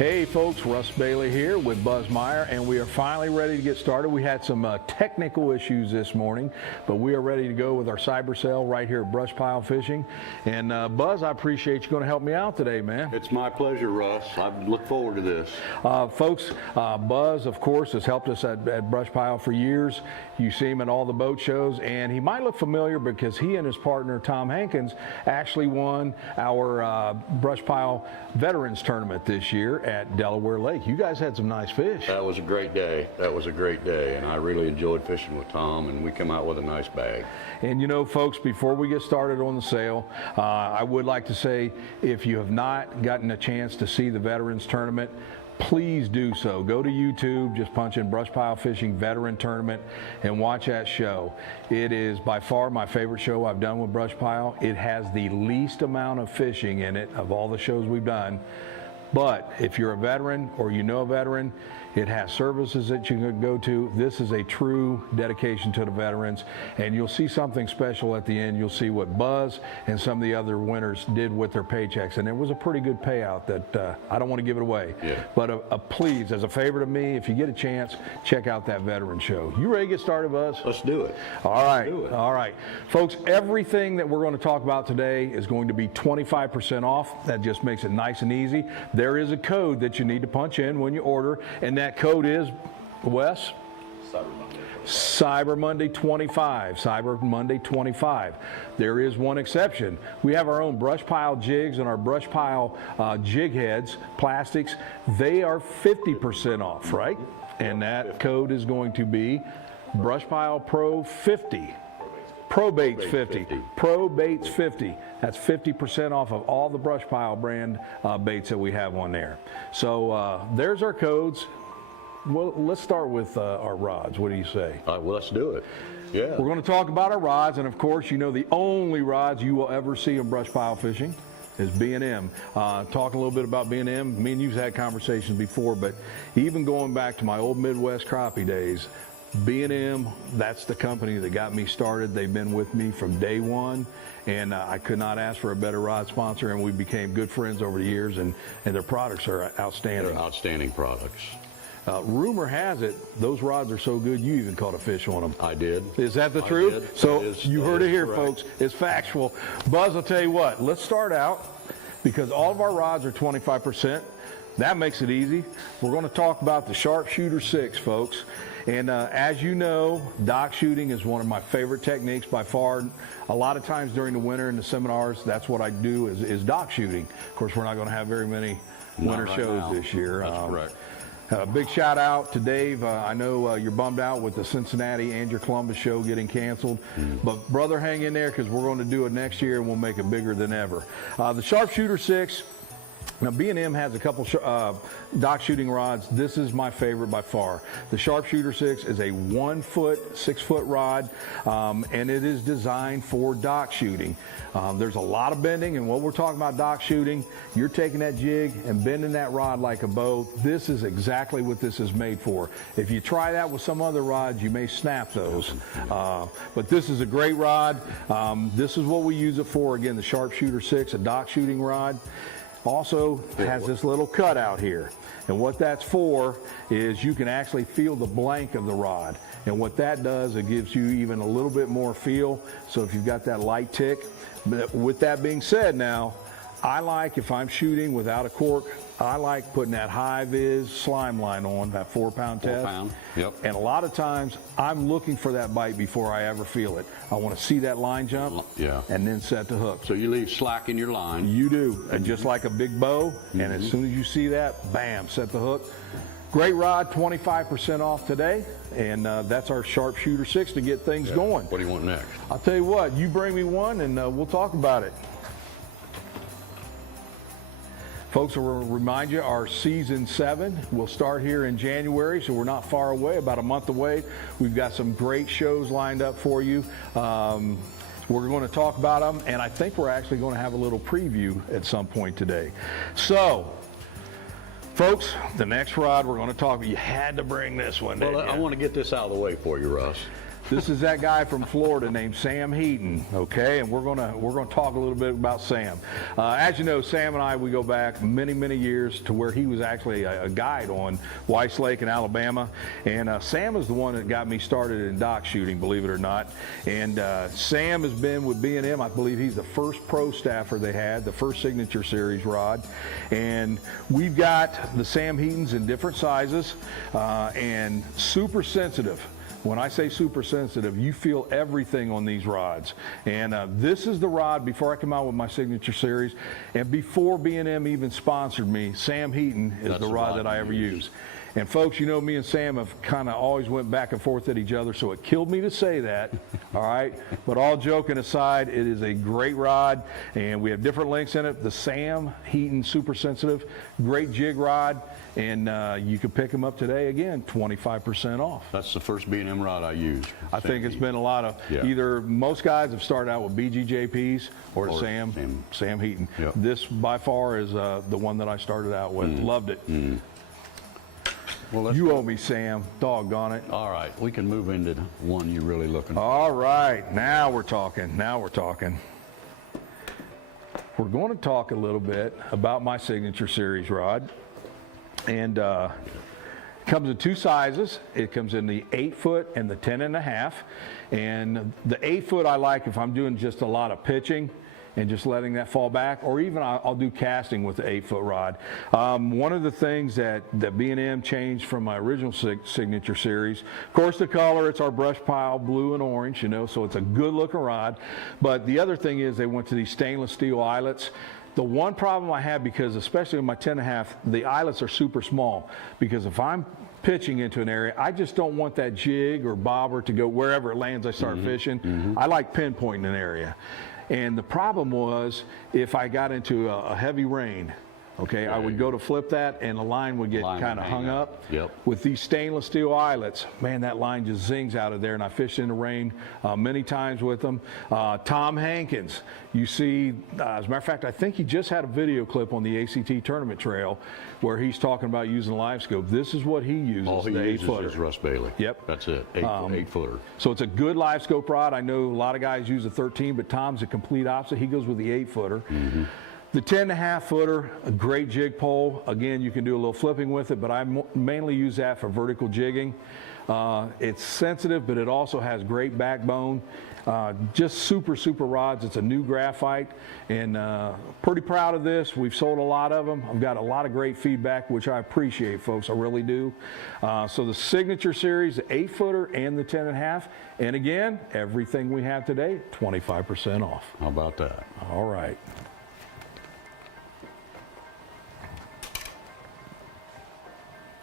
Hey folks, Russ Bailey here with Buzz Meyer, and we are finally ready to get started. We had some technical issues this morning, but we are ready to go with our cyber sale right here at BrushPile Fishing. And Buzz, I appreciate you going to help me out today, man. It's my pleasure, Russ. I look forward to this. Folks, Buzz, of course, has helped us at BrushPile for years. You see him at all the boat shows, and he might look familiar because he and his partner, Tom Hankins, actually won our BrushPile Veterans Tournament this year at Delaware Lake. You guys had some nice fish. That was a great day. That was a great day, and I really enjoyed fishing with Tom, and we come out with a nice bag. And you know, folks, before we get started on the sale, I would like to say, if you have not gotten a chance to see the Veterans Tournament, please do so. Go to YouTube, just punch in BrushPile Fishing Veteran Tournament and watch that show. It is by far my favorite show I've done with BrushPile. It has the least amount of fishing in it of all the shows we've done. But if you're a veteran or you know a veteran, it has services that you can go to. This is a true dedication to the veterans, and you'll see something special at the end. You'll see what Buzz and some of the other winners did with their paychecks, and it was a pretty good payout that I don't want to give it away. Yeah. But please, as a favor to me, if you get a chance, check out that veteran show. You ready to get started, Buzz? Let's do it. All right. Let's do it. All right. Folks, everything that we're going to talk about today is going to be 25% off. That just makes it nice and easy. There is a code that you need to punch in when you order, and that code is, Wes? Cyber Monday 25. Cyber Monday 25. There is one exception. We have our own BrushPile jigs and our BrushPile jig heads, plastics. They are 50% off, right? And that code is going to be BrushPile Pro 50. Probates 50. Probates 50. That's 50% off of all the BrushPile brand baits that we have on there. So there's our codes. Well, let's start with our rods. What do you say? Well, let's do it. Yeah. We're going to talk about our rods, and of course, you know the only rods you will ever see on BrushPile Fishing is B&M. Talk a little bit about B&M. Me and you've had conversations before, but even going back to my old Midwest crappie days, B&M, that's the company that got me started. They've been with me from day one, and I could not ask for a better rod sponsor, and we became good friends over the years, and their products are outstanding. They're outstanding products. Rumor has it, those rods are so good you even caught a fish on them. I did. Is that the truth? Did. So you heard it here, correct. folks. It's factual. Buzz, I'll tell you what, let's start out, because all of our rods are 25%. That makes it easy. We're going to talk about the Sharpshooter 6, folks. And as you know, dock shooting is one of my favorite techniques by far. A lot of times during the winter in the seminars, that's what I do is dock shooting. Of course, we're not going to have very many winter shows this year. That's correct. Big shout out to Dave. I know you're bummed out with the Cincinnati and your Columbus show getting canceled, but brother, hang in there, because we're going to do it next year and we'll make it bigger than ever. The Sharpshooter 6. Now, B&M has a couple dock shooting rods. This is my favorite by far. The Sharpshooter 6 is a 1 foot, 6 foot rod, and it is designed for dock shooting. There's a lot of bending, and when we're talking about dock shooting, you're taking that jig and bending that rod like a bow. This is exactly what this is made for. If you try that with some other rods, you may snap those. But this is a great rod. This is what we use it for. Again, the Sharpshooter 6, a dock shooting rod. Also has this little cutout here, and what that's for is you can actually feel the blank of the rod, and what that does, it gives you even a little bit more feel. So if you've got that light tick. But with that being said, now I like, if I'm shooting without a cork, I like putting that Hi-Viz slime line on, that 4-pound test. 4 pound, yep. And a lot of times I'm looking for that bite before I ever feel it. I want to see that line jump, yeah, and then set the hook. So you leave slack in your line. You do, and just like a big bow, and as soon as you see that, bam, set the hook. Great rod, 25% off today, and that's our Sharpshooter 6 to get things going. What do you want next? I'll tell you what, you bring me one and we'll talk about it. Folks, I will remind you, our season 7 will start here in January, so we're not far away, about a month away. We've got some great shows lined up for you. We're going to talk about them, and I think we're actually going to have a little preview at some point today. So, folks, the next rod we're going to talk about, you had to bring this one, Well, I want to get this out of the way for you, Russ. This is that guy from Florida named Sam Heaton, okay? And we're gonna talk a little bit about Sam. As you know, Sam and I, we go back many years to where he was actually a guide on Weiss Lake in Alabama. And Sam is the one that got me started in dock shooting, believe it or not. And Sam has been with B&M. I believe he's the first pro staffer they had, the first Signature Series rod. And we've got the Sam Heatons in different sizes and super sensitive. When I say super sensitive, you feel everything on these rods. And this is the rod before I come out with my Signature Series. And before B&M even sponsored me, Sam Heaton is the rod that I ever use. And folks, you know, me and Sam have kind of always went back and forth at each other, so it killed me to say that, all right? But all joking aside, it is a great rod, and we have different lengths in it. The Sam Heaton Super Sensitive, great jig rod, and you can pick them up today, again, 25% off. That's the first B&M rod I used. I think it's been a lot of, either most guys have started out with BGJPs or Sam Heaton. Yep. This, by far, is the one that I started out with. Loved it. Well, you owe me, Sam. Doggone it. All right, we can move into the one you're really looking for. All right, now we're talking. Now we're talking. We're going to talk a little bit about my Signature Series rod. And it comes in two sizes. It comes in the 8-foot and the 10.5. And the 8-foot I like if I'm doing just a lot of pitching and just letting that fall back, or even I'll do casting with the 8-foot rod. One of the things that B&M changed from my original Signature Series, of course the color, it's our BrushPile blue and orange, you know, so it's a good looking rod. But the other thing is they went to these stainless steel eyelets. The one problem I have, because especially in my 10.5, the eyelets are super small, because if I'm pitching into an area, I just don't want that jig or bobber to go wherever it lands I start fishing. I like pinpointing an area. And the problem was, if I got into a heavy rain, okay, I would go to flip that and the line would get kind of hung up. With these stainless steel eyelets, man, that line just zings out of there, and I fished in the rain many times with them. Tom Hankins, you see, as a matter of fact, I think he just had a video clip on the ACT tournament trail where he's talking about using live scope. This is what he uses, All he the uses 8-footer. is Russ Bailey. Yep. That's it, 8-footer. So it's a good live scope rod. I know a lot of guys use a 13, but Tom's a complete opposite. He goes with the 8-footer. The 10.5 footer, a great jig pole. Again, you can do a little flipping with it, but I mainly use that for vertical jigging. It's sensitive, but it also has great backbone. Just super rods. It's a new graphite, and pretty proud of this. We've sold a lot of them. I've got a lot of great feedback, which I appreciate, folks. I really do. So the Signature Series, the 8-footer and the 10.5, and again, everything we have today, 25% off. How about that? All right.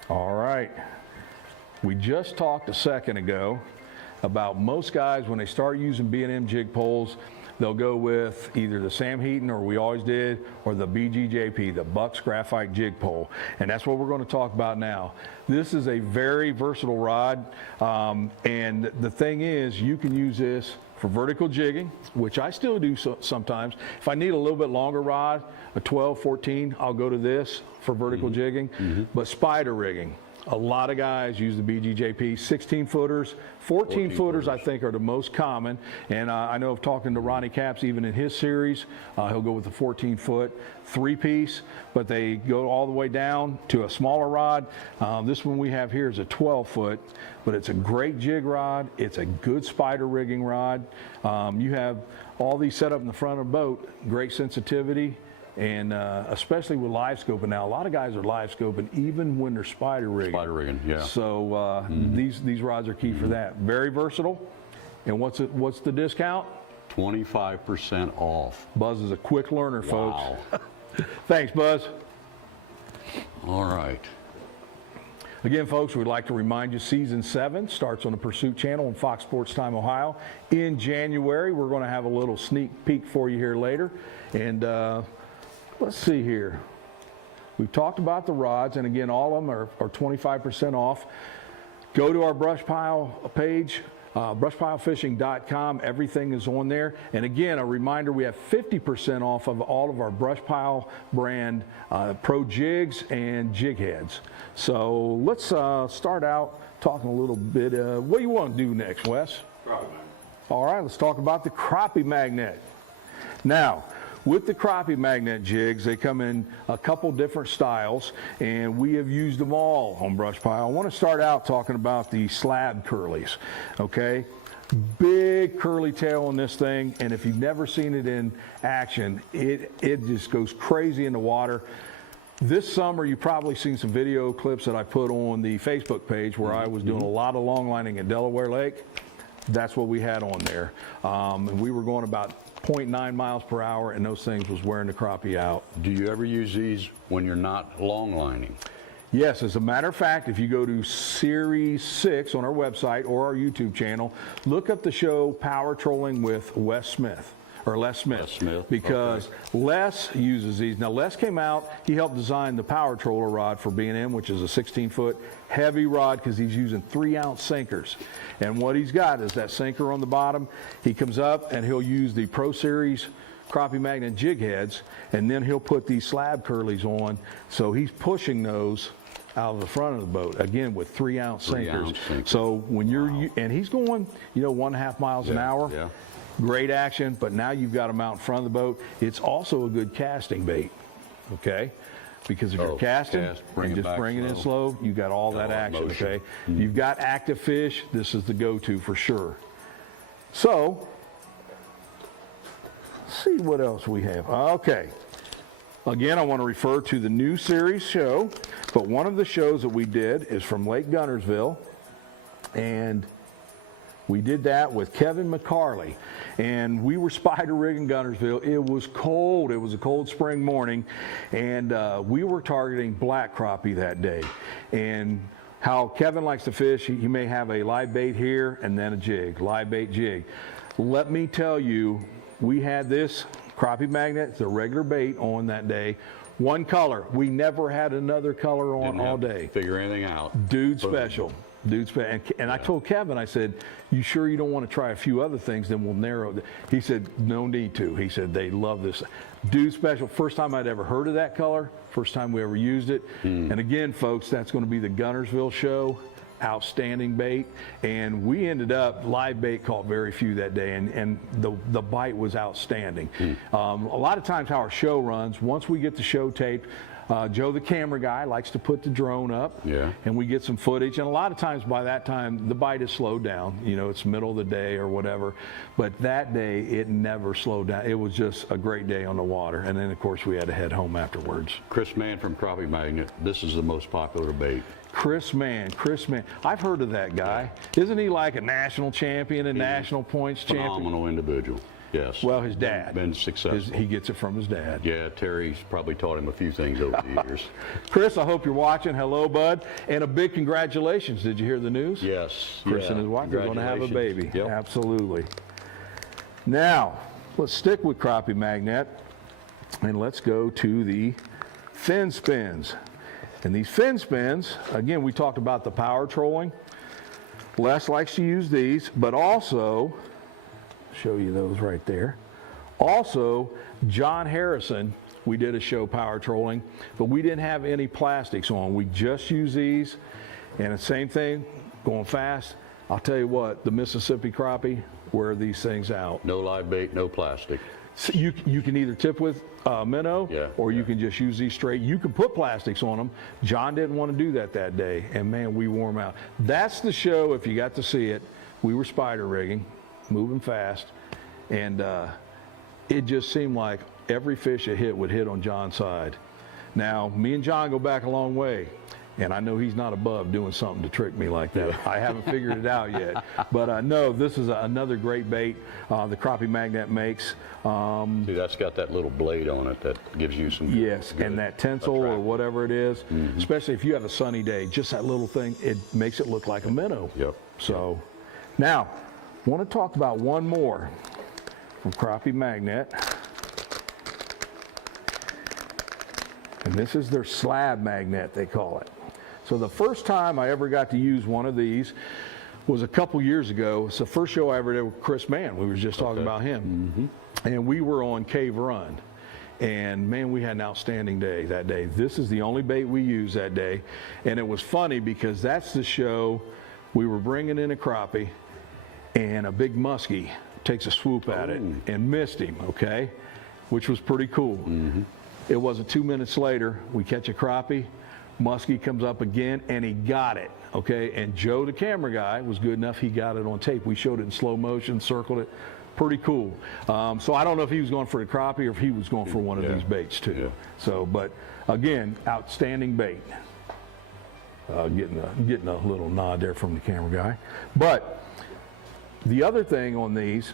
All right. We just talked a second ago about most guys, when they start using B&M jig poles, they'll go with either the Sam Heaton, or we always did, or the BGJP, the Bucks Graphite Jig Pole. And that's what we're going to talk about now. This is a very versatile rod. And the thing is, you can use this for vertical jigging, which I still do sometimes. If I need a little bit longer rod, a 12, 14, I'll go to this for vertical jigging. But spider rigging, a lot of guys use the BGJP 16-footers. 14-footers, I think, are the most common. And I know of talking to Ronnie Capps, even in his series, he'll go with a 14-foot 3-piece, but they go all the way down to a smaller rod. This one we have here is a 12-foot, but it's a great jig rod. It's a good spider rigging rod. You have all these set up in the front of the boat, great sensitivity. And especially with live scoping now, a lot of guys are live scoping even when they're spider rigging. Spider rigging, yeah. So these rods are key for that. Very versatile. And what's the discount? 25% off. Buzz is a quick learner, folks. Wow. Thanks, Buzz. All right. Again, folks, we'd like to remind you, Season 7 starts on the Pursuit Channel on Fox Sports Time, Ohio. In January, we're going to have a little sneak peek for you here later. And let's see here. We've talked about the rods, and again, all of them are 25% off. Go to our BrushPile page, BrushPileFishing.com. Everything is on there. And again, a reminder, we have 50% off of all of our BrushPile brand pro jigs and jig heads. So let's start out talking a little bit. What do you want to do next, Wes? All right, let's talk about the crappie magnet. Now, with the crappie magnet jigs, they come in a couple different styles, and we have used them all on BrushPile. I want to start out talking about the slab curlies, okay? Big curly tail on this thing, and if you've never seen it in action, it just goes crazy in the water. This summer, you've probably seen some video clips that I put on the Facebook page where I was doing a lot of long lining at Delaware Lake. That's what we had on there. And we were going about 0.9 miles per hour, and those things was wearing the crappie out. Do you ever use these when you're not long lining? Yes, as a matter of fact, if you go to Series 6 on our website or our YouTube channel, look up the show Power Trolling with Les Smith, because Les uses these. Now, Les came out, he helped design the power troller rod for B&M, which is a 16-foot heavy rod because he's using 3-ounce sinkers. And what he's got is that sinker on the bottom. He comes up and he'll use the Pro Series crappie magnet jig heads, and then he'll put these slab curlies on. So he's pushing those out of the front of the boat, again, with 3-ounce sinkers. So when you're, and he's going, 1.5 miles an hour. Yeah. Great action, but now you've got them out in front of the boat. It's also a good casting bait, okay? Because if you're casting and just bringing it slow, you got all that action, okay? You've got active fish, this is the go-to for sure. So, let's see what else we have. Okay. Again, I want to refer to the new series show, but one of the shows that we did is from Lake Guntersville, and we did that with Kevin McCarley, and we were spider rigging Guntersville. It was cold. It was a cold spring morning, and we were targeting black crappie that day. And how Kevin likes to fish, he may have a live bait here and then a jig, live bait jig. Let me tell you, we had this crappie magnet, the regular bait on that day. One color. We never had another color on all day. Figure anything out. Dude special. And I told Kevin, I said, you sure you don't want to try a few other things, then we'll narrow it. He said, no need to. He said, they love this. Dude special, first time I'd ever heard of that color, first time we ever used it. And again, folks, that's going to be the Guntersville show. Outstanding bait, and we ended up, live bait caught very few that day, and the bite was outstanding. A lot of times how our show runs, once we get the show taped, Joe, the camera guy, likes to put the drone up, and we get some footage. And a lot of times by that time, the bite is slowed down. It's middle of the day or whatever. But that day, it never slowed down. It was just a great day on the water. And then, of course, we had to head home afterwards. Chris Mann from Crappie Magnet, this is the most popular bait. Chris Mann. I've heard of that guy. Isn't he like a national champion and national points champion? Phenomenal individual. Yes. Well, his dad. Been successful. He gets it from his dad. Yeah, Terry's probably taught him a few things over the years. Chris, I hope you're watching. Hello, bud. And a big congratulations. Did you hear the news? Yes. Chris and his wife are going to have a baby. Yep. Absolutely. Now, let's stick with crappie magnet, and let's go to the fin spins. And these fin spins, again, we talked about the power trolling. Les likes to use these, but also, show you those right there. Also, John Harrison, we did a show power trolling, but we didn't have any plastics on. We just use these, and the same thing, going fast. I'll tell you what, the Mississippi crappie wear these things out. No live bait, no plastic. So you can either tip with minnow, or you can just use these straight. You can put plastics on them. John didn't want to do that day, and man, we wore them out. That's the show, if you got to see it. We were spider rigging, moving fast, and it just seemed like every fish it hit would hit on John's side. Now, me and John go back a long way, and I know he's not above doing something to trick me like that. I haven't figured it out yet. But no, this is another great bait the Crappie Magnet makes. See, that's got that little blade on it that gives you some and that tinsel or whatever it is, especially if you have a sunny day, just that little thing, it makes it look like a minnow. So now, I want to talk about one more from Crappie Magnet. And this is their slab magnet, they call it. So the first time I ever got to use one of these was a couple years ago. It's the first show I ever did with Chris Mann. We were just talking about him. And we were on Cave Run. And man, we had an outstanding day that day. This is the only bait we used that day. And it was funny because that's the show we were bringing in a crappie. and a big muskie takes a swoop at it and missed him, okay, which was pretty cool. It wasn't 2 minutes later, we catch a crappie, muskie comes up again, and he got it, okay, and Joe, the camera guy, was good enough, he got it on tape. We showed it in slow motion, circled it, pretty cool. So I don't know if he was going for the crappie or if he was going for one of these baits too. So, but again, outstanding bait. Getting a little nod there from the camera guy. But the other thing on these,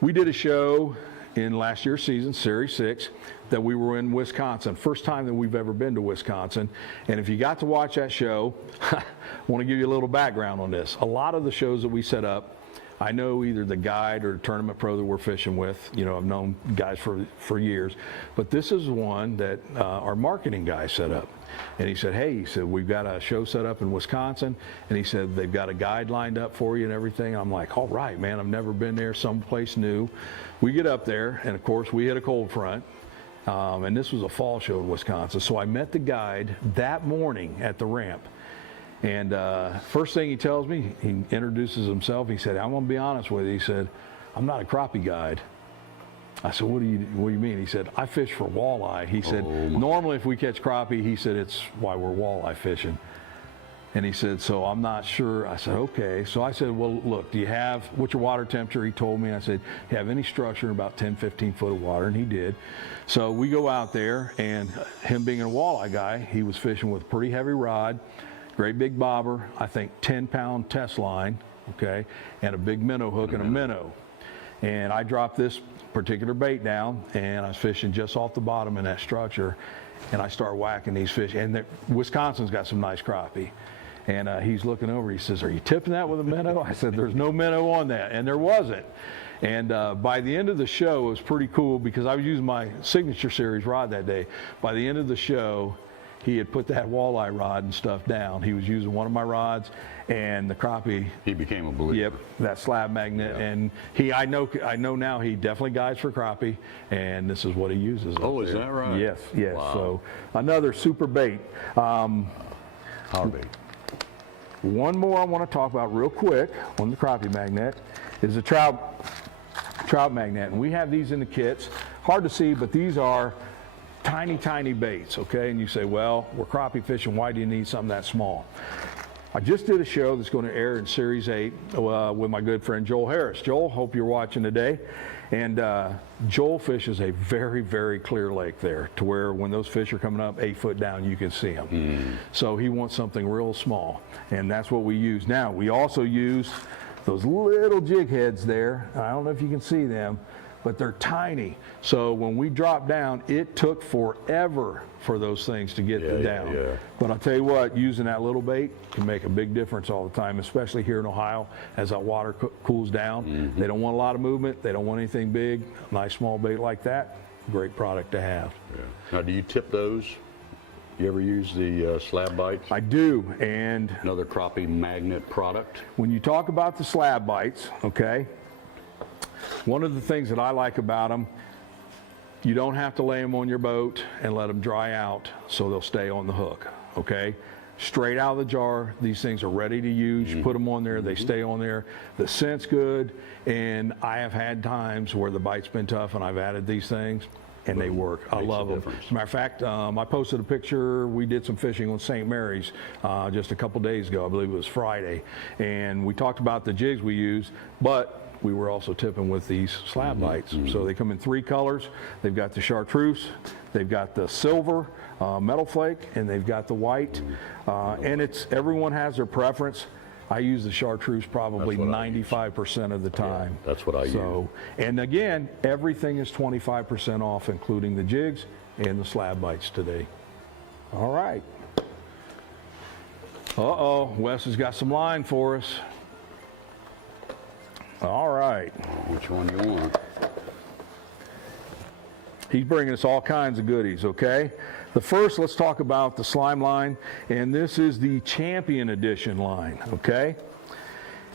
we did a show in last year's season, Series 6, that we were in Wisconsin. First time that we've ever been to Wisconsin. And if you got to watch that show, I want to give you a little background on this. A lot of the shows that we set up, I know either the guide or the tournament pro that we're fishing with, you know, I've known guys for years, but this is one that our marketing guy set up. And he said, hey, he said, we've got a show set up in Wisconsin, and he said, they've got a guide lined up for you and everything. I'm like, all right, man, I've never been there, someplace new. We get up there, and of course, we hit a cold front, and this was a fall show in Wisconsin. So I met the guide that morning at the ramp. And first thing he tells me, he introduces himself. He said, I'm going to be honest with you. He said, I'm not a crappie guide. I said, what do you mean? He said, I fish for walleye. He said, normally if we catch crappie, he said, it's why we're walleye fishing. And he said, so I'm not sure. I said, okay. So I said, well, look, what's your water temperature? He told me. I said, you have any structure in about 10, 15 foot of water? And he did. So we go out there, and him being a walleye guy, he was fishing with a pretty heavy rod, great big bobber, I think 10-pound test line, okay, and a big minnow hook and a minnow. And I dropped this particular bait down, and I was fishing just off the bottom in that structure, and I start whacking these fish. And Wisconsin's got some nice crappie. And he's looking over, he says, are you tipping that with a minnow? I said, there's no minnow on that, and there wasn't. And by the end of the show, it was pretty cool because I was using my signature series rod that day. By the end of the show, he had put that walleye rod and stuff down. He was using one of my rods, and the crappie. He became a believer. Yep, that slab magnet, and I know now he definitely guides for crappie, and this is what he uses. Oh, is that right? Yes, yes. Wow. So another super bait. Power bait. One more I want to talk about real quick on the crappie magnet is the trout magnet, and we have these in the kits. Hard to see, but these are tiny baits, okay? And you say, well, we're crappie fishing, why do you need something that small? I just did a show that's going to air in Series 8 with my good friend Joel Harris. Joel, hope you're watching today. And Joel fishes a very clear lake there, to where when those fish are coming up 8 foot down, you can see them. So he wants something real small, and that's what we use. Now, we also use those little jig heads there. I don't know if you can see them, but they're tiny. So when we dropped down, it took forever for those things to get down. But I'll tell you what, using that little bait can make a big difference all the time, especially here in Ohio as that water cools down. They don't want a lot of movement. They don't want anything big. A nice small bait like that, great product to have. Now, do you tip those? You ever use the slab bites? I do, and another crappie magnet product. When you talk about the slab bites, okay, one of the things that I like about them, you don't have to lay them on your boat and let them dry out so they'll stay on the hook, okay? Straight out of the jar, these things are ready to use. You put them on there, they stay on there. The scent's good, and I have had times where the bite's been tough and I've added these things, and they work. I love them. As a matter of fact, I posted a picture. We did some fishing on St. Mary's just a couple days ago. I believe it was Friday. And we talked about the jigs we use, but we were also tipping with these slab bites. So they come in 3 colors. They've got the chartreuse, they've got the silver metal flake, and they've got the white. And everyone has their preference. I use the chartreuse probably 95% of the time. Yeah, that's what I use. And again, everything is 25% off, including the jigs and the slab bites today. All right. Uh-oh, Wes has got some line for us. All right. Which one do you want? He's bringing us all kinds of goodies, okay? The first, let's talk about the slime line, and this is the Champion Edition line, okay?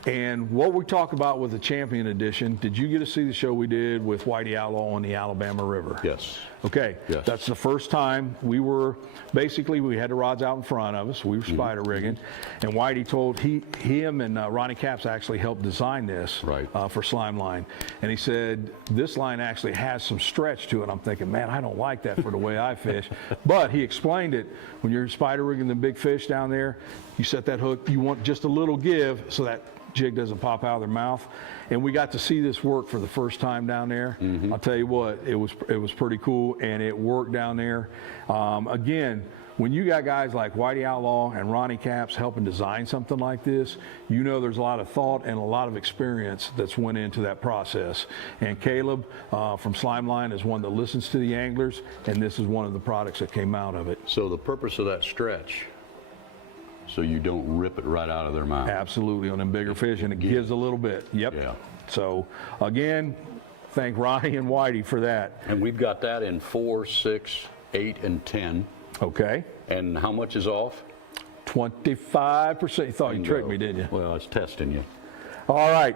And what we talk about with the Champion Edition, did you get to see the show we did with Whitey Outlaw on the Alabama River? Yes. Okay, yes. That's the first time we had the rods out in front of us. We were spider rigging, and Whitey told him and Ronnie Capps actually helped design this for Slime Line, and he said this line actually has some stretch to it. I'm thinking, man, I don't like that for the way I fish, but he explained it. When you're spider rigging the big fish down there, you set that hook, you want just a little give so that jig doesn't pop out of their mouth, and we got to see this work for the first time down there. I'll tell you what, it was pretty cool, and it worked down there. Again, when you got guys like Whitey Outlaw and Ronnie Capps helping design something like this, you know there's a lot of thought and a lot of experience that's went into that process. And Caleb from Slime Line is one that listens to the anglers, and this is one of the products that came out of it. So the purpose of that stretch, so you don't rip it right out of their mouth. Absolutely, on them bigger fish, and it gives a little bit. Yep. Yeah. So again, thank Ronnie and Whitey for that. And we've got that in 4, 6, 8, and 10. Okay. And how much is off? 25%. You thought you tricked me, didn't you? Well, it's testing you. All right.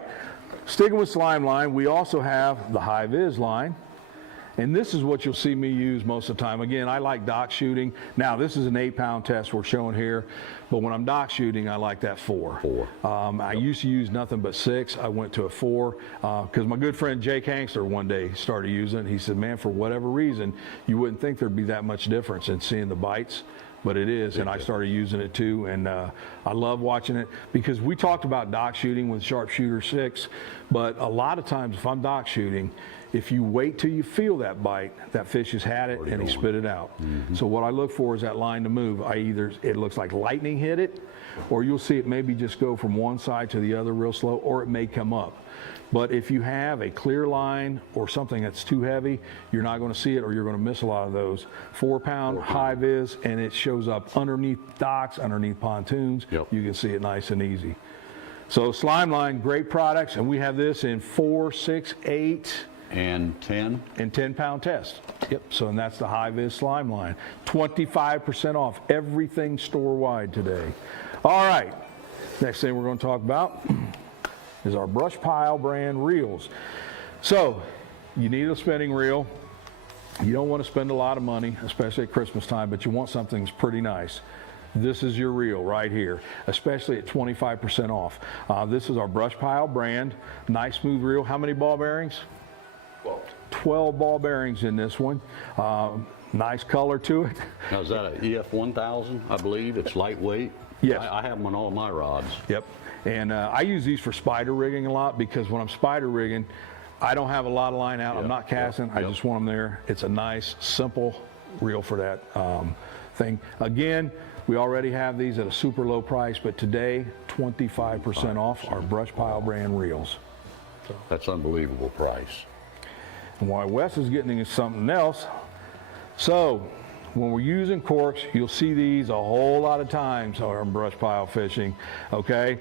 Sticking with Slime Line, we also have the Hi-Viz Line. And this is what you'll see me use most of the time. Again, I like dock shooting. Now, this is an 8-pound test we're showing here, but when I'm dock shooting, I like that 4. I used to use nothing but 6. I went to a 4 because my good friend Jake Hangster one day started using it. He said, man, for whatever reason, you wouldn't think there'd be that much difference in seeing the bites, but it is, and I started using it too, and I love watching it because we talked about dock shooting with Sharpshooter 6, but a lot of times if I'm dock shooting, if you wait till you feel that bite, that fish has had it and he spit it out. So what I look for is that line to move. It looks like lightning hit it, or you'll see it maybe just go from one side to the other real slow, or it may come up. But if you have a clear line or something that's too heavy, you're not going to see it, or you're going to miss a lot of those. 4-pound Hi-Viz, and it shows up underneath docks, underneath pontoons. You can see it nice and easy. So Slime Line, great products, and we have this in 4, 6, 8, and 10? And 10-pound test. Yep, so and that's the Hi-Viz Slime Line. 25% off everything store-wide today. All right, next thing we're going to talk about is our BrushPile brand reels. So you need a spinning reel. You don't want to spend a lot of money, especially at Christmas time, but you want something that's pretty nice. This is your reel right here, especially at 25% off. This is our BrushPile brand, nice smooth reel. How many ball bearings? 12 ball bearings in this one. Nice color to it. Now is that an EF 1000, I believe? It's lightweight? Yes. I have them on all my rods. Yep. And I use these for spider rigging a lot because when I'm spider rigging, I don't have a lot of line out. I'm not casting. I just want them there. It's a nice, simple reel for that thing. Again, we already have these at a super low price, but today, 25% off our BrushPile brand reels. That's unbelievable price. And while Wes is getting into something else, so when we're using corks, you'll see these a whole lot of times on BrushPile fishing, okay?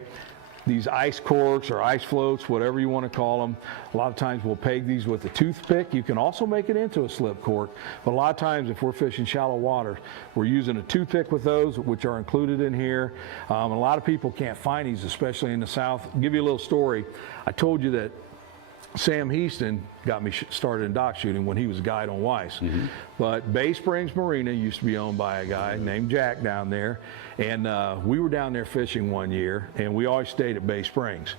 These ice corks or ice floats, whatever you want to call them, a lot of times we'll peg these with a toothpick. You can also make it into a slip cork, but a lot of times if we're fishing shallow water, we're using a toothpick with those, which are included in here. A lot of people can't find these, especially in the South. I'll give you a little story. I told you that Sam Heaton got me started in dock shooting when he was a guide on Weiss. But Bay Springs Marina used to be owned by a guy named Jack down there. And we were down there fishing one year, and we always stayed at Bay Springs.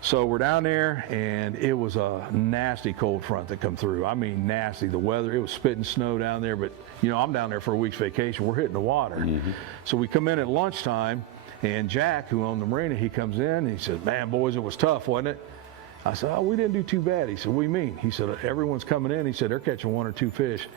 So we're down there, and it was a nasty cold front that come through. I mean, nasty. The weather, it was spitting snow down there, but, you know, I'm down there for a week's vacation. We're hitting the water. So we come in at lunchtime, and Jack, who owned the marina, he comes in, and he said, man, boys, it was tough, wasn't it? I said, oh, we didn't do too bad. He said, what do you mean? He said, everyone's coming in. He said, they're catching 1 or 2 fish.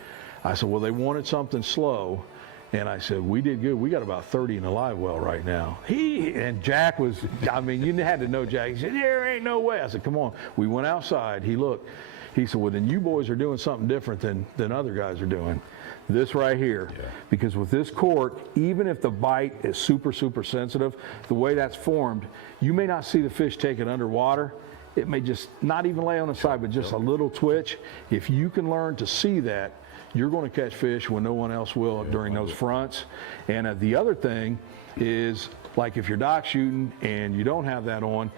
I said, well, they wanted something slow. And I said, we did good. We got about 30 in the live well right now. And Jack was, I mean, you had to know Jack. He said, there ain't no way. I said, come on. We went outside. He looked. He said, well, then you boys are doing something different than other guys are doing. This right here. Because with this cork, even if the bite is super, super sensitive, the way that's formed, you may not see the fish take it underwater. It may just not even lay on the side, but just a little twitch. If you can learn to see that, you're going to catch fish when no one else will during those fronts. And the other thing is, like if you're dock shooting and you don't have that on,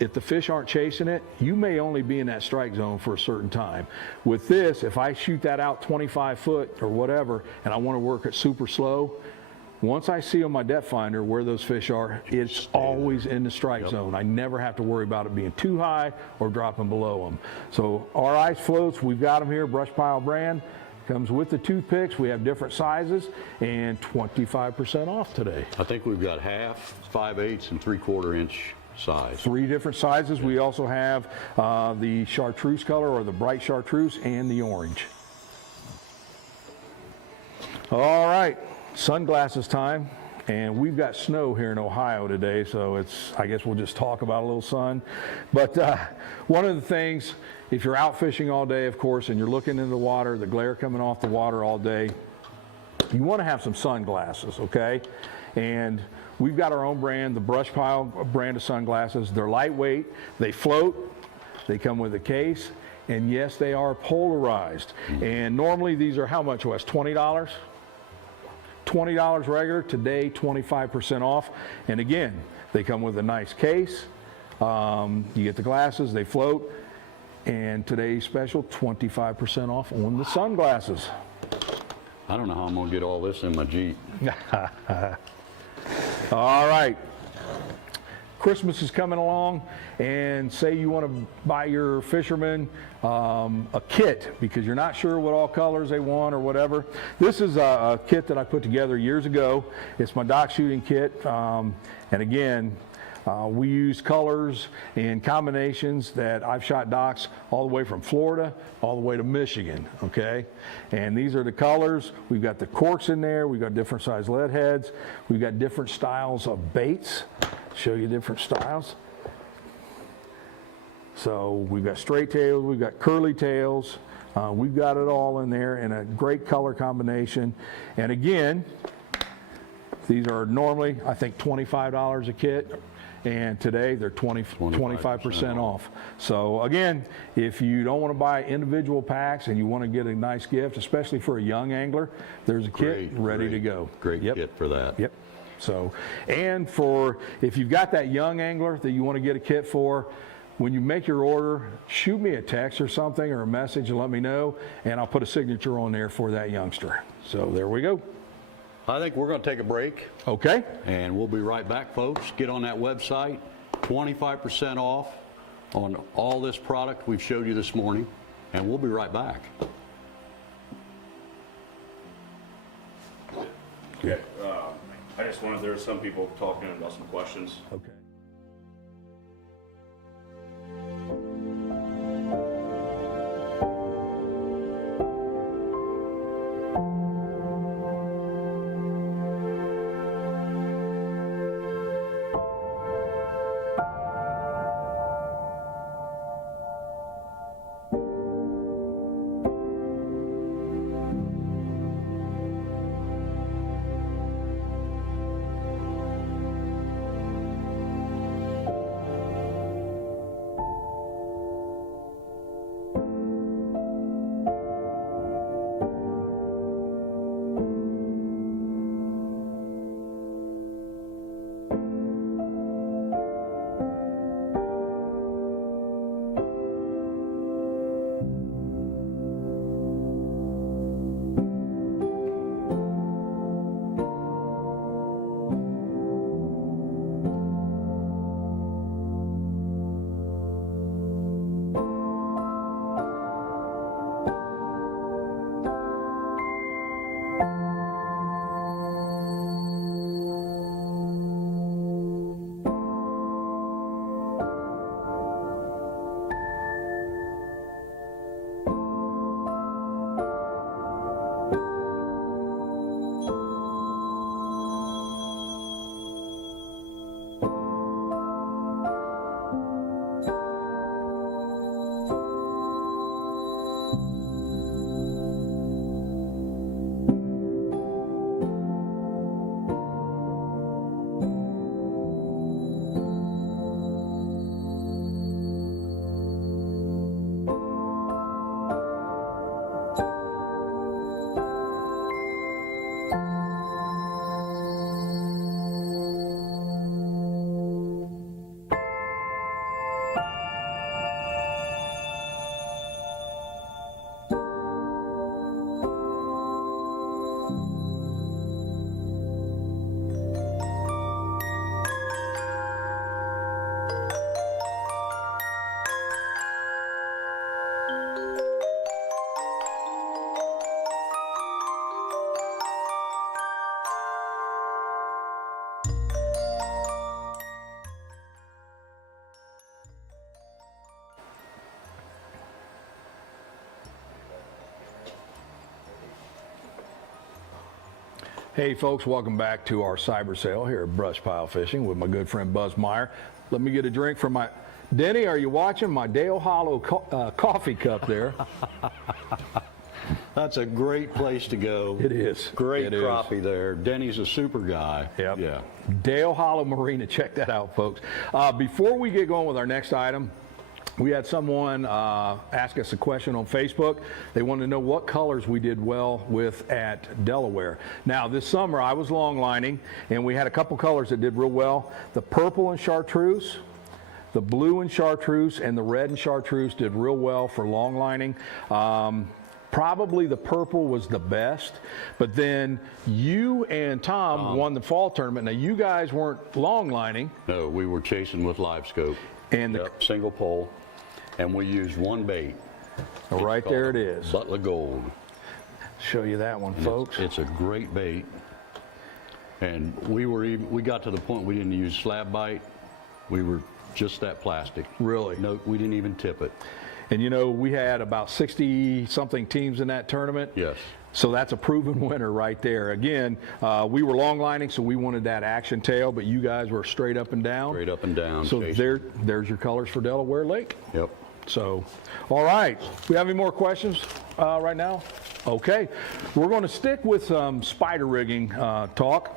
if the fish aren't chasing it, you may only be in that strike zone for a certain time. With this, if I shoot that out 25 foot or whatever, and I want to work it super slow, once I see on my depth finder where those fish are, it's always in the strike zone. I never have to worry about it being too high or dropping below them. So our ice floats, we've got them here, BrushPile brand. Comes with the toothpicks. We have different sizes and 25% off today. I think we've got half, 5/8, and 3/4 inch size. 3 different sizes. We also have the chartreuse color, or the bright chartreuse, and the orange. All right, sunglasses time. And we've got snow here in Ohio today, so I guess we'll just talk about a little sun. But one of the things, if you're out fishing all day, of course, and you're looking into the water, the glare coming off the water all day, you want to have some sunglasses, okay? And we've got our own brand, the BrushPile brand of sunglasses. They're lightweight, they float, they come with a case, and yes, they are polarized. And normally these are how much, Wes? $20? $20 regular, today 25% off. And again, they come with a nice case. You get the glasses, they float. And today's special, 25% off on the sunglasses. I don't know how I'm gonna get all this in my Jeep. All right. Christmas is coming along, and say you want to buy your fishermen a kit because you're not sure what all colors they want or whatever. This is a kit that I put together years ago. It's my dock shooting kit, and again, we use colors and combinations that I've shot docks all the way from Florida all the way to Michigan, okay? And these are the colors. We've got the corks in there. We've got different size lead heads. We've got different styles of baits. Show you different styles. So we've got straight tails, we've got curly tails. We've got it all in there in a great color combination. And again, these are normally, I think, $25 a kit. And today they're 25% off. So again, if you don't want to buy individual packs and you want to get a nice gift, especially for a young angler, there's a kit ready to go. Great kit for that. Yep. So, and for, if you've got that young angler that you want to get a kit for, when you make your order, shoot me a text or something or a message and let me know, and I'll put a signature on there for that youngster. So there we go. I think we're going to take a break. Okay. And we'll be right back, folks. Get on that website, 25% off on all this product we've showed you this morning, and we'll be right back. Okay. I just wanted, there were some people talking about some questions. Okay. Hey folks, welcome back to our cyber sale here at BrushPile Fishing with my good friend Buzz Meyer. Let me get a drink from my, Denny, are you watching my Dale Hollow coffee cup there? That's a great place to go. It is. Great It is. crappie there. Denny's a super guy. Yep. Yeah. Dale Hollow Marina, check that out folks. Before we get going with our next item, we had someone ask us a question on Facebook. They wanted to know what colors we did well with at Delaware. Now, this summer I was long lining, and we had a couple colors that did real well. The purple and chartreuse, the blue and chartreuse, and the red and chartreuse did real well for long lining. Probably the purple was the best, but then you and Tom won the fall tournament. Now, you guys weren't long lining. No, we were chasing with live scope. And Yep, single pole. And we used one bait. right there it is. Butler Gold. Show you that one, And folks. It's a great bait. And we got to the point we didn't use slab bite. We were just that plastic. Really? No, we didn't even tip it. And you know, we had about 60-something teams in that tournament. Yes. So that's a proven winner right there. Again, we were long lining, so we wanted that action tail, but you guys were straight up and down. Straight up and down. So chasing. there's your colors for Delaware Lake. Yep. So, all right. We have any more questions right now? Okay. We're going to stick with some spider rigging talk.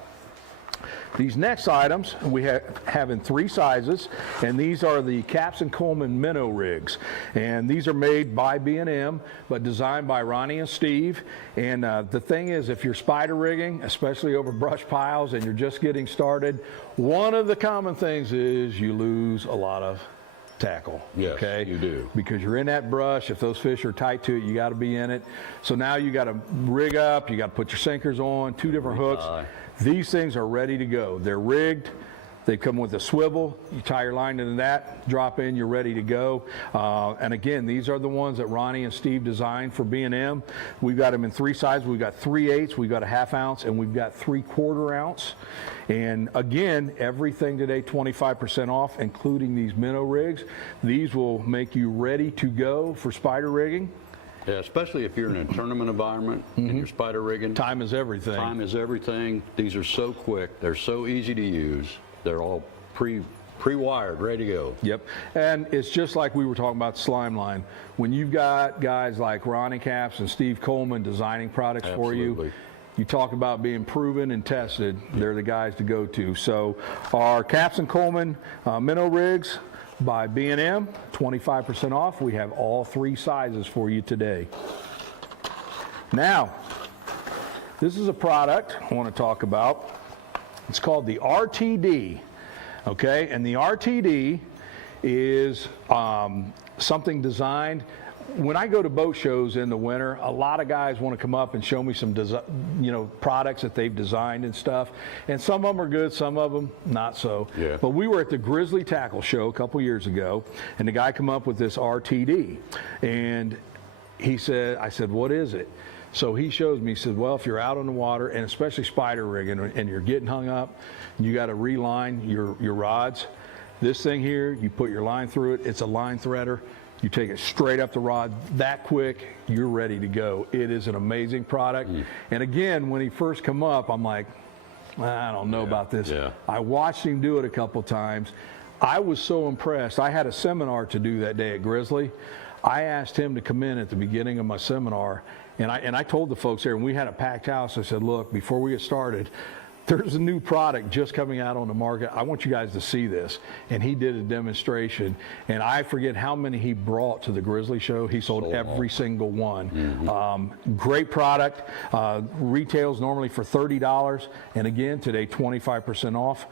These next items we have in 3 sizes, and these are the Capps & Coleman minnow rigs. And these are made by B&M, but designed by Ronnie and Steve. And the thing is, if you're spider rigging, especially over brush piles, and you're just getting started, one of the common things is you lose a lot of tackle. Yes, okay? you do. Because you're in that brush. If those fish are tight to it, you got to be in it. So now you got to rig up, you got to put your sinkers on, 2 different hooks. These things are ready to go. They're rigged. They come with a swivel. You tie your line into that, drop in, you're ready to go. And again, these are the ones that Ronnie and Steve designed for B&M. We've got them in 3 sizes. We've got 3/8, we've got a 1/2 ounce, and we've got 3/4 ounce. And again, everything today 25% off, including these minnow rigs. These will make you ready to go for spider rigging. Yeah, especially if you're in a tournament environment and you're spider rigging. Time is everything. Time is everything. These are so quick. They're so easy to use. They're all pre-wired, ready to go. Yep. And it's just like we were talking about slime line. When you've got guys like Ronnie Capps and Steve Coleman designing products for you, Absolutely. you talk about being proven and tested, they're the guys to go to. So our Capps & Coleman minnow rigs by B&M, 25% off. We have all 3 sizes for you today. Now, this is a product I want to talk about. It's called the RTD, okay? And the RTD is something designed. When I go to boat shows in the winter, a lot of guys want to come up and show me some products that they've designed and stuff. And some of them are good, some of them not so. Yeah. But we were at the Grizzly Tackle Show a couple years ago, and the guy come up with this RTD. And I said, what is it? So he shows me, he said, well, if you're out on the water, and especially spider rigging, and you're getting hung up, and you got to reline your rods, this thing here, you put your line through it, it's a line threader. You take it straight up the rod that quick, you're ready to go. It is an amazing product. And again, when he first come up, I'm like, I don't know about this. Yeah. I watched him do it a couple times. I was so impressed. I had a seminar to do that day at Grizzly. I asked him to come in at the beginning of my seminar, and I told the folks there, and we had a packed house. I said, look, before we get started, there's a new product just coming out on the market. I want you guys to see this. And he did a demonstration, and I forget how many he brought to the Grizzly show. He sold every single one. Great product. Retails normally for $30, and again today 25% off.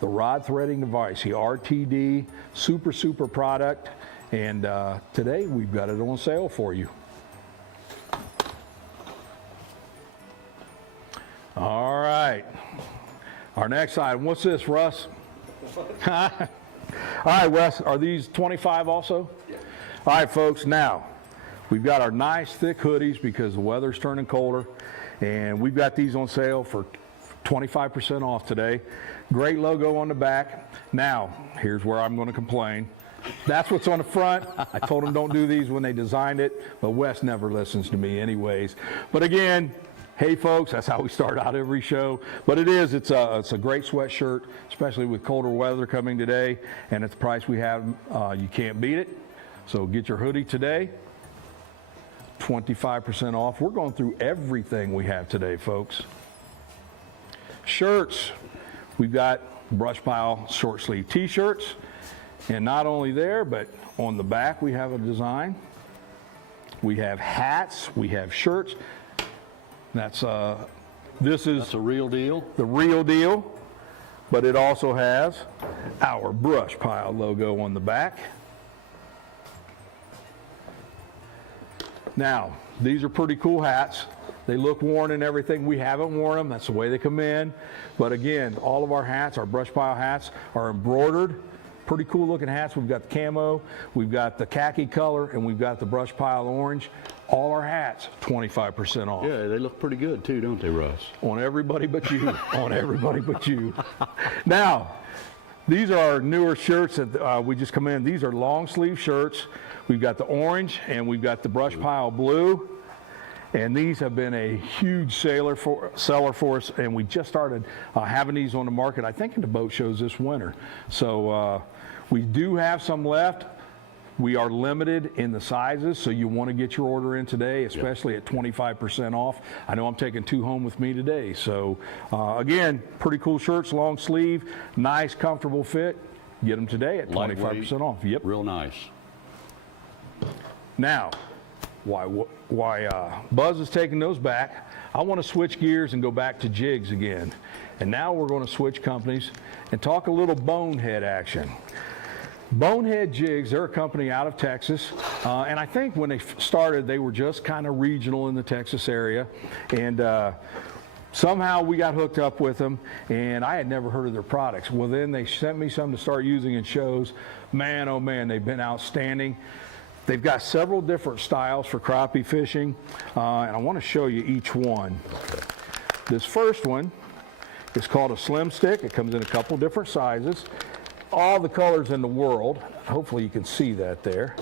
The rod threading device, the RTD, super product, and today we've got it on sale for you. All right. Our next item. What's this, Russ? All right, Wes. Are these 25 also? Yeah. All right, folks. Now, we've got our nice thick hoodies because the weather's turning colder, and we've got these on sale for 25% off today. Great logo on the back. Now, here's where I'm going to complain. That's what's on the front. I told them don't do these when they designed it, but Wes never listens to me anyways. But again, Hey folks, that's how we start out every show. But it's a great sweatshirt, especially with colder weather coming today. And at the price we have, you can't beat it. So get your hoodie today, 25% off. We're going through everything we have today, folks. Shirts, we've got BrushPile short sleeve t-shirts. And not only there, but on the back we have a design. We have hats, we have shirts. That's this is a real deal. The real deal, but it also has our BrushPile logo on the back. Now, these are pretty cool hats. They look worn and everything. We haven't worn them. That's the way they come in. But again, all of our hats, our BrushPile hats, are embroidered. Pretty cool looking hats. We've got the camo, we've got the khaki color, and we've got the BrushPile orange. All our hats, 25% off. Yeah, they look pretty good too, don't they, Russ? On everybody but you. On everybody but you. Now, these are our newer shirts that we just come in. These are long sleeve shirts. We've got the orange and we've got the BrushPile blue. And these have been a huge seller for us, and we just started having these on the market, I think, in the boat shows this winter. So we do have some left. We are limited in the sizes, so you want to get your order in today, especially at 25% off. I know I'm taking 2 home with me today. So again, pretty cool shirts, long sleeve, nice, comfortable fit. Get them today at 25% off. Yep. Real nice. Now, why Buzz is taking those back, I want to switch gears and go back to Jigs again. And now we're going to switch companies and talk a little bonehead action. Bonehead Jigs, they're a company out of Texas, and I think when they started, they were just kind of regional in the Texas area, and somehow we got hooked up with them, and I had never heard of their products. Well, then they sent me some to start using in shows. Man, oh man, they've been outstanding. They've got several different styles for crappie fishing, and I want to show you each one. This first one is called a slim stick. It comes in a couple different sizes. All the colors in the world. Hopefully you can see that there.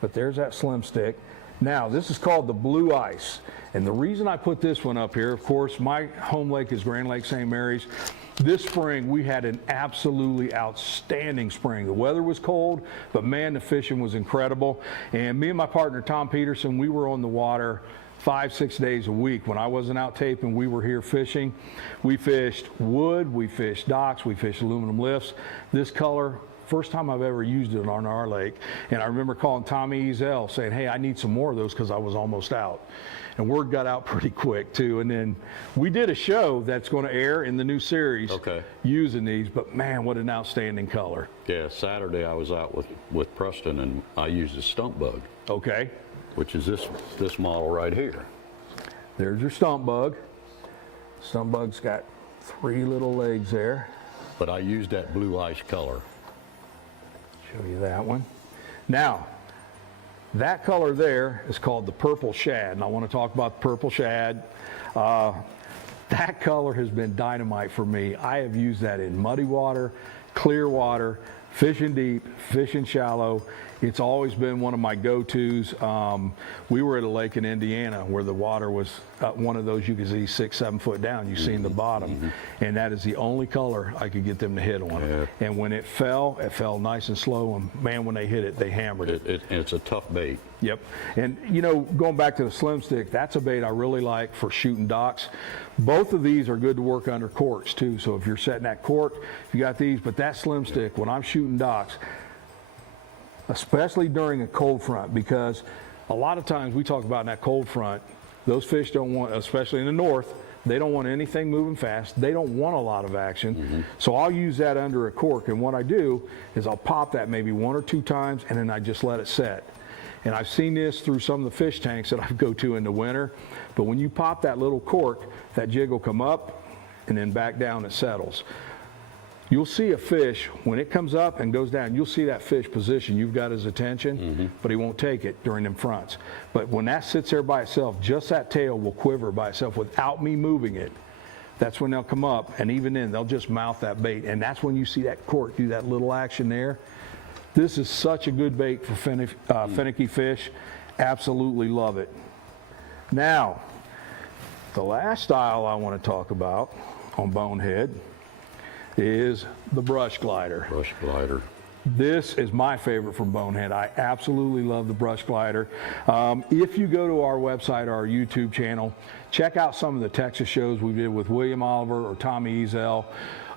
But there's that slim stick. Now, this is called the Blue Ice. And the reason I put this one up here, of course, my home lake is Grand Lake St. Mary's. This spring, we had an absolutely outstanding spring. The weather was cold, but man, the fishing was incredible. And me and my partner, Tom Peterson, we were on the water 5-6 days a week. When I wasn't out taping, we were here fishing. We fished wood, we fished docks, we fished aluminum lifts. This color, first time I've ever used it on our lake. And I remember calling Tommy Ezel saying, hey, I need some more of those because I was almost out. And word got out pretty quick too. And then we did a show that's going to air in the new series using these, but man, what an outstanding color. Yeah, Saturday I was out with Preston and I used a stump bug. Okay. Which is this model right here. There's your stump bug. Stump bug's got 3 little legs there. But I used that Blue Ice color. Show you that one. Now, that color there is called the Purple Shad, and I want to talk about the Purple Shad. That color has been dynamite for me. I have used that in muddy water, clear water, fishing deep, fishing shallow. It's always been one of my go-tos. We were at a lake in Indiana where the water was one of those you could see 6-7 foot down. You've seen the bottom. And that is the only color I could get them to hit on. Yeah. And when it fell nice and slow. And man, when they hit it, they hammered it. It's a tough bait. Yep. And you know, going back to the slim stick, that's a bait I really like for shooting docks. Both of these are good to work under corks too. So if you're setting that cork, you got these. But that slim stick, when I'm shooting docks, especially during a cold front, because a lot of times we talk about in that cold front, those fish don't want, especially in the north, they don't want anything moving fast. They don't want a lot of action. So I'll use that under a cork, and what I do is I'll pop that maybe 1 or 2 times, and then I just let it set. And I've seen this through some of the fish tanks that I go to in the winter, but when you pop that little cork, that jig will come up and then back down, it settles. You'll see a fish, when it comes up and goes down, you'll see that fish position. You've got his attention, but he won't take it during them fronts. But when that sits there by itself, just that tail will quiver by itself without me moving it. That's when they'll come up, and even then, they'll just mouth that bait. And that's when you see that cork do that little action there. This is such a good bait for finicky fish. Absolutely love it. Now, The last style I want to talk about on Bonehead is the brush glider. Brush glider. This is my favorite from Bonehead. I absolutely love the brush glider. If you go to our website, our YouTube channel, check out some of the Texas shows we did with William Oliver or Tommy Ezel.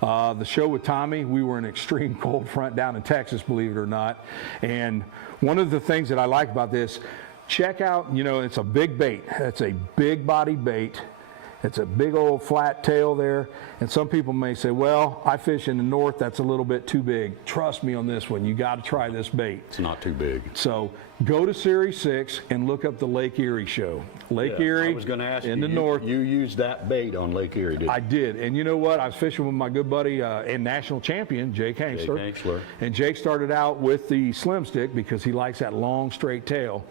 The show with Tommy, we were in extreme cold front down in Texas, believe it or not. And one of the things that I like about this, check out, you know, it's a big bait. It's a big body bait. It's a big old flat tail there. And some people may say, well, I fish in the north, that's a little bit too big. Trust me on this one, you got to try this bait. It's not too big. So go to Series 6 and look up the Lake Erie show. Lake Erie I was going to ask in you, the north. You used that bait on Lake Erie, didn't you? I did. And you know what? I was fishing with my good buddy and national champion, Jake Hangsler. And Jake started out with the slim stick because he likes that long, straight tail.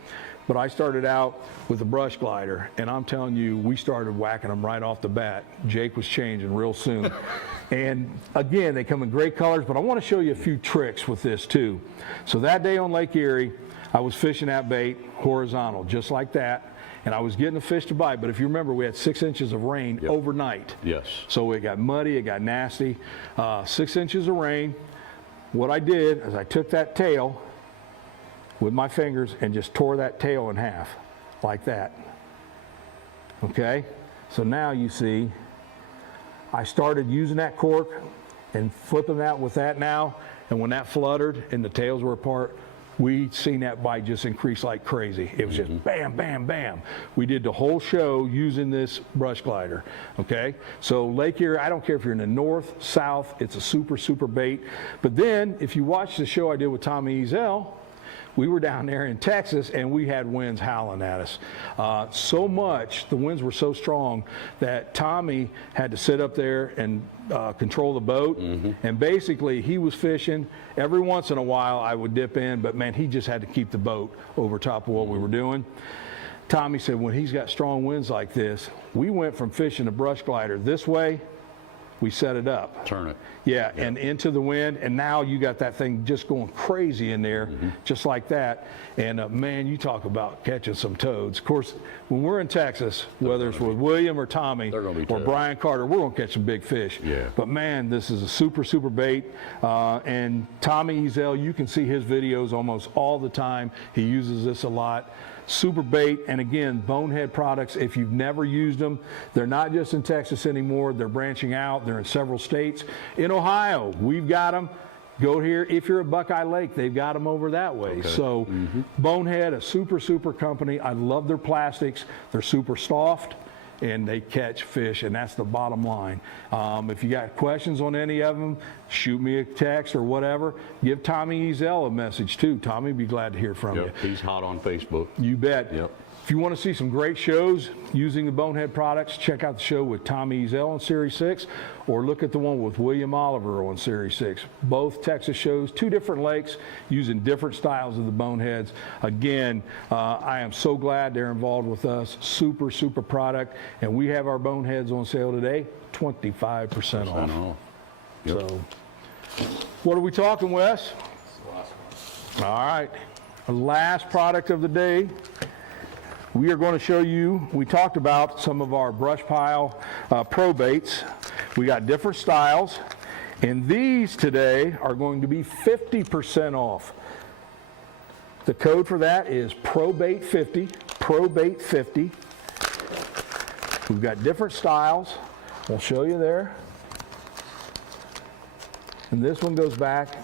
But I started out with the brush glider, and I'm telling you, we started whacking them right off the bat. Jake was changing real soon. And again, they come in great colors, but I want to show you a few tricks with this too. So that day on Lake Erie, I was fishing that bait horizontal, just like that. And I was getting the fish to bite, but if you remember, we had 6 inches of rain overnight. Yes. So it got muddy, it got nasty. 6 inches of rain. What I did is I took that tail with my fingers and just tore that tail in half like that. Okay, so now you see I started using that cork and flipping that with that now, and when that fluttered and the tails were apart, we seen that bite just increase like crazy. It was just bam, bam, bam. We did the whole show using this brush glider. Okay, so Lake Erie, I don't care if you're in the north, south, it's a super, super bait. But then if you watch the show I did with Tommy Ezel, we were down there in Texas and we had winds howling at us. So much, the winds were so strong that Tommy had to sit up there and control the boat. And basically he was fishing. Every once in a while I would dip in, but man, he just had to keep the boat over top of what we were doing. Tommy said when he's got strong winds like this, we went from fishing a brush glider this way, we set it up. Turn it. Yeah, and into the wind, and now you got that thing just going crazy in there, just like that. And man, you talk about catching some toads. Of course, when we're in Texas, whether it's with William or Tommy or Brian Carter, we're going to catch some big fish. Yeah. But man, this is a super, super bait. And Tommy Ezel, you can see his videos almost all the time. He uses this a lot. Super bait, and again, Bonehead products, if you've never used them, they're not just in Texas anymore, they're branching out, they're in several states. In Ohio, we've got them. Go here, if you're at Buckeye Lake, they've got them over that way. Okay. So Bonehead, a super, super company. I love their plastics. They're super soft and they catch fish, and that's the bottom line. If you got questions on any of them, shoot me a text or whatever. Give Tommy Ezel a message too. Tommy would be glad to hear from you. He's hot on Facebook. You bet. Yep. If you want to see some great shows using the Bonehead products, check out the show with Tommy Ezel on Series 6, or look at the one with William Oliver on Series 6. Both Texas shows, 2 different lakes, using different styles of the Boneheads. Again, I am so glad they're involved with us. Super, super product. And we have our Boneheads on sale today, 25% off. Yep. So, what are we talking, Wes? All right. The last product of the day. We are going to show you, we talked about some of our BrushPile Pro baits. We got different styles, and these today are going to be 50% off. The code for that is ProBait50, ProBait50. We've got different styles. We'll show you there. And this one goes back,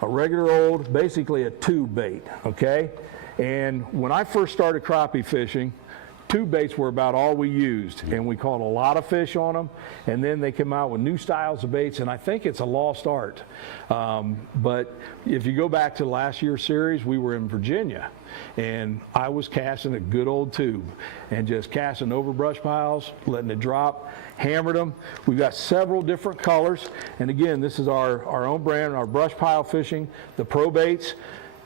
a regular old, basically a tube bait, okay? And when I first started crappie fishing, tube baits were about all we used, and we caught a lot of fish on them. And then they came out with new styles of baits, and I think it's a lost art. But if you go back to last year's series, we were in Virginia, and I was casting a good old tube and just casting over brush piles, letting it drop, hammered them. We've got several different colors, and again, this is our own brand, our BrushPile Fishing, the Pro baits.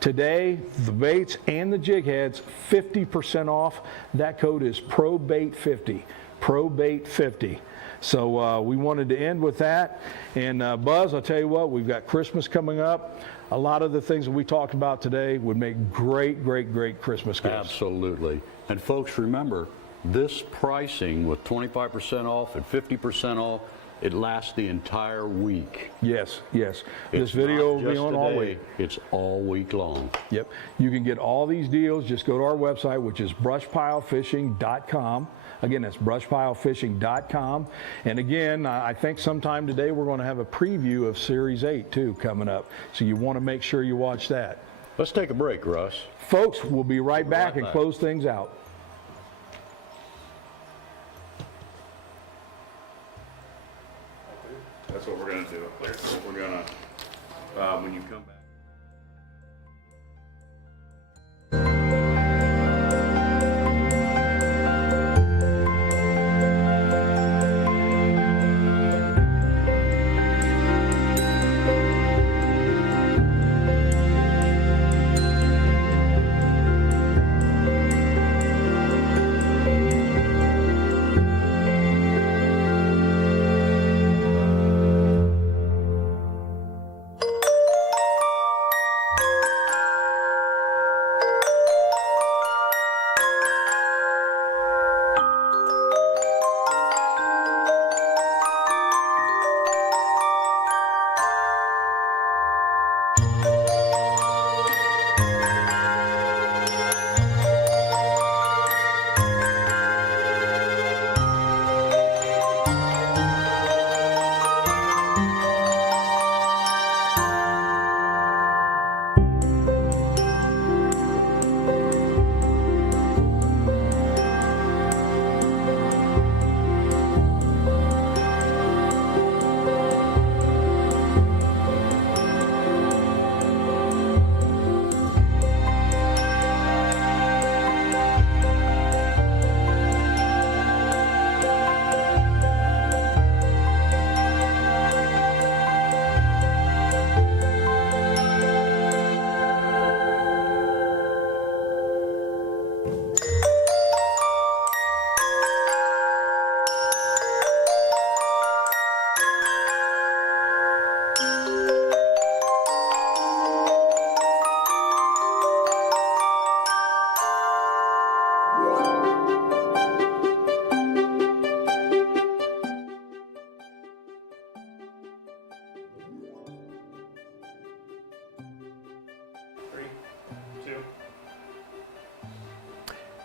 Today, the baits and the jig heads, 50% off. That code is ProBait50, ProBait50. So we wanted to end with that. And Buzz, I'll tell you what, we've got Christmas coming up. A lot of the things that we talked about today would make great, great, great Christmas gifts. Absolutely. And folks, remember, This pricing with 25% off and 50% off, it lasts the entire week. Yes, yes. This It's video not will be just on all today, week. It's all week long. Yep. You can get all these deals. Just go to our website, which is brushpilefishing.com. Again, that's brushpilefishing.com. And again, I think sometime today we're going to have a preview of Series 8 too coming up. So you want to make sure you watch that. Let's take a break, Russ. Folks, we'll be right back and back. close things out. That's what we're gonna do. We're gonna, when you come back.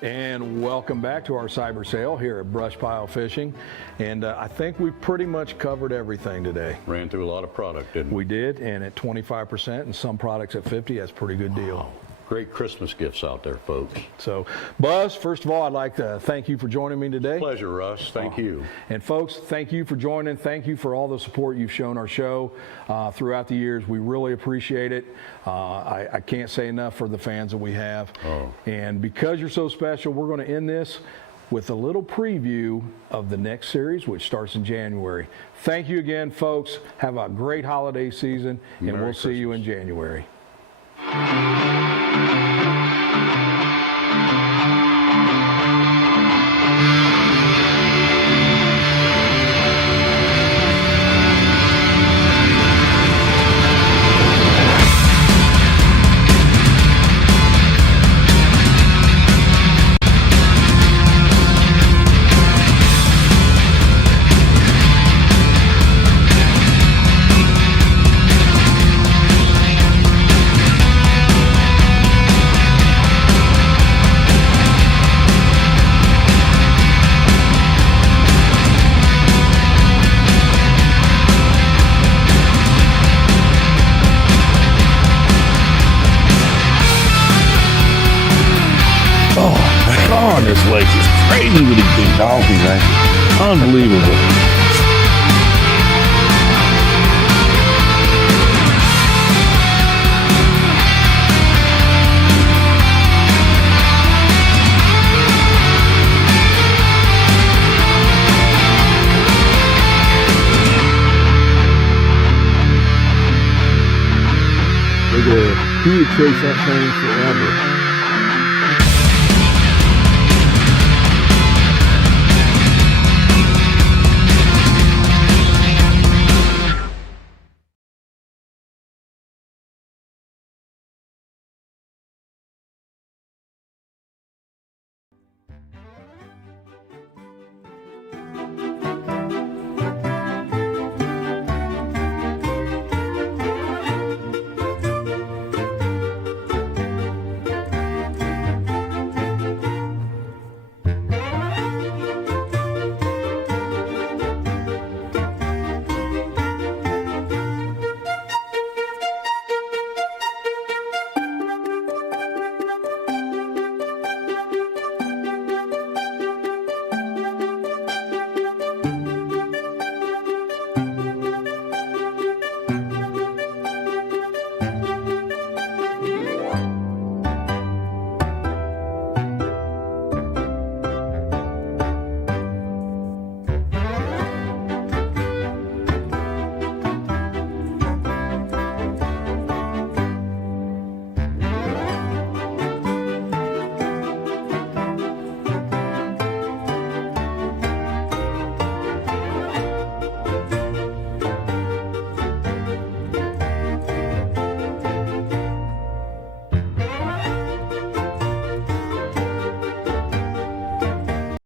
And welcome back to our cyber sale here at BrushPile Fishing. And I think we've pretty much covered everything today. Ran through a lot of product, didn't we? We did, and at 25% and some products at 50, that's a pretty good deal. Great Christmas gifts out there, folks. So, Buzz, first of all, I'd like to thank you for joining me today. Pleasure, Russ. Thank you. And folks, thank you for joining. Thank you for all the support you've shown our show throughout the years. We really appreciate it. I can't say enough for the fans that we have. And because you're so special, we're going to end this with a little preview of the next series, which starts in January. Thank you again, folks. Have a great holiday season, and Merry we'll see you in Christmas. January. God, this lake is crazy with these big dolphins, man. Unbelievable. He would chase that thing forever.